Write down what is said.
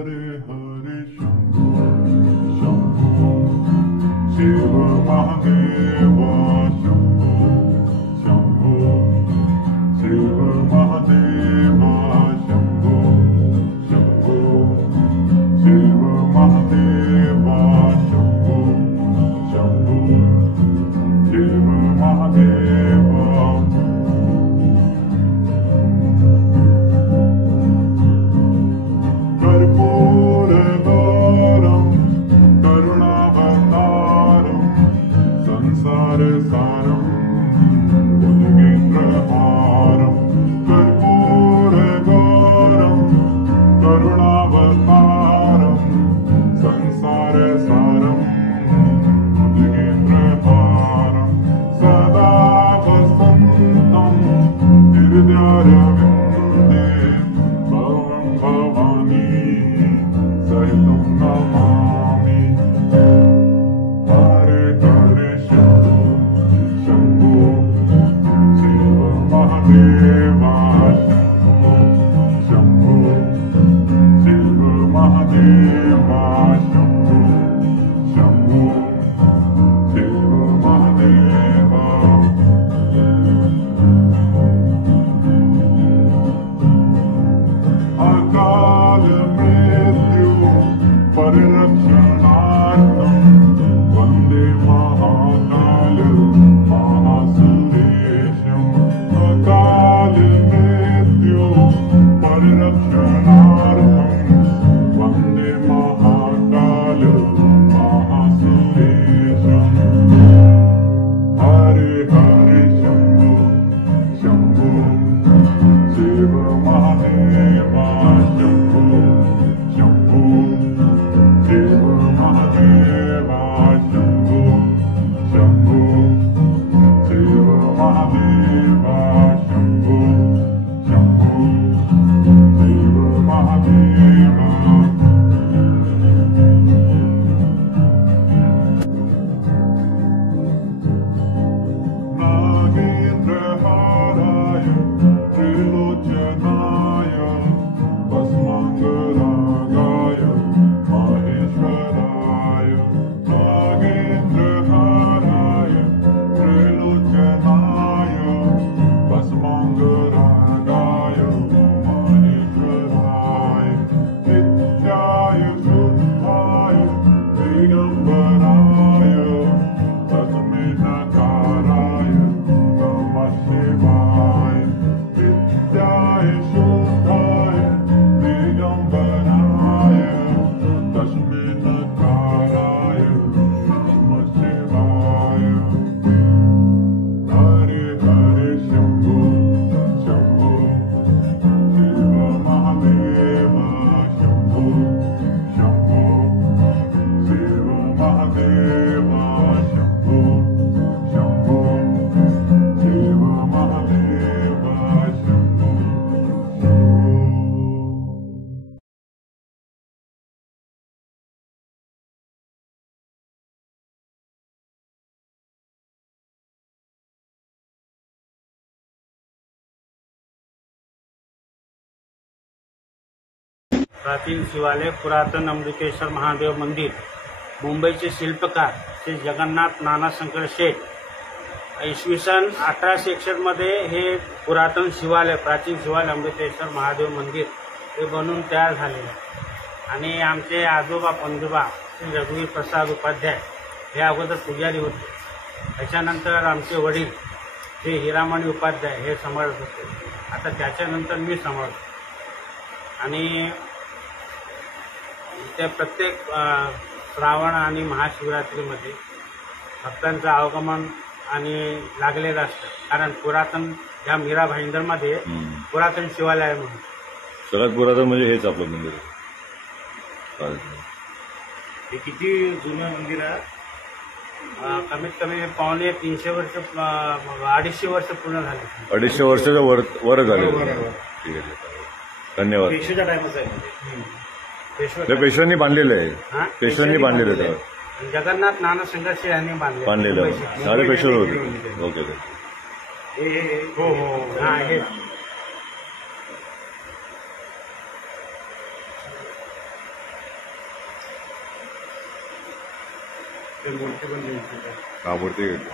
हरे हरे शंभो शंभो शिव महादेव शंभो शंभो शिव महादेव शंभो शंभो शिव महादेव शंभो शंभो शिव महादेव कर्पूरगौरं करुणावतारं संसारसारं भुजगेन्द्रहारं कर्पूरगौरं करुणावतारं संसारसारं भुजगेन्द्रहारं सदा वसन्तं हृदयारविन्दे भवं भवानी सहितं नमामि हरे हरे शंभो शंभो शिव महादेव शंभो शंभो शिव महादेव शंभो शंभो शिव महादेव अकाल मृत्यु परिरक्षणार्थं वन्दे महाकाल महासुरेशम् अकाल मृत्यु परिरक्षणार्थं वन्दे महाकाल महासुरेशम् हरे हरे शंभो शंभो शिव महादेव शंभो शंभो शिव महादेव शंभो शंभो शिव महादेव शंभो शंभो शिव महादेव नागेन्द्रहाराय त्रिलोचनाय भस्माङ्गरागाय माहेश्वराय नागेन्द्रहाराय त्रिलोचनाय भस्माङ्गरागाय माहेश्वराय नित्याय शुद्धाय दिगम्बराय तस्मै नकाराय नमः शिवाय नित्याय शुद्धाय दिगम्बराय तस्मै नकाराय नमः शिवाय हरे हरे शंभो शंभो शिव महादेव शंभो शंभो शिव महादेव शंभो शंभो शिव महादेव शंभो शंभो प्राचीन शिवालय पुरातन अमृतेश्वर महादेव मंदिर मुंबईचे शिल्पकार श्री जगन्नाथ नानाशंकर शेठ इसवी सन 1861 हे पुरातन शिवालय प्राचीन शिवालय अमृतेश्वर महादेव मंदिर हे बनून तयार झालेलं आहे आणि आमचे आजोबा पंजोबा श्री रघुवीर प्रसाद उपाध्याय हे अगोदर पुजारी होते. त्याच्यानंतर आमचे वडील श्री हिरामणी उपाध्याय हे सांभाळत होते. आता त्याच्यानंतर मी सांभाळतो आणि त्या प्रत्येक श्रावण आणि महाशिवरात्रीमध्ये भक्तांचं आवागमन आणि लागलेलं असतं. कारण पुरातन या मीरा भाईंदरमध्ये पुरातन शिवालय आहे म्हणून. सगळ्यात पुरातन म्हणजे हेच आपलं मंदिर आहे. हे किती जुनं मंदिर आहे? कमीत कमी 250-300 वर्ष 250 वर्ष पूर्ण झाले. 250 वर्षाच्या वर झाले. ठीक आहे, धन्यवाद. पेशव्याच्या टायमाचं आहे. ते पेशव्यांनी बांधलेलं आहे. पेशव्यांनी बांधलेलं आहे. जगन्नाथ नानाशंकर शेठ यांनी बांधलेलं सारे पेशवे होते. ओके हो हो हा हे ते मूर्ती पण त्यांची आहे. हा मूर्ती घेतली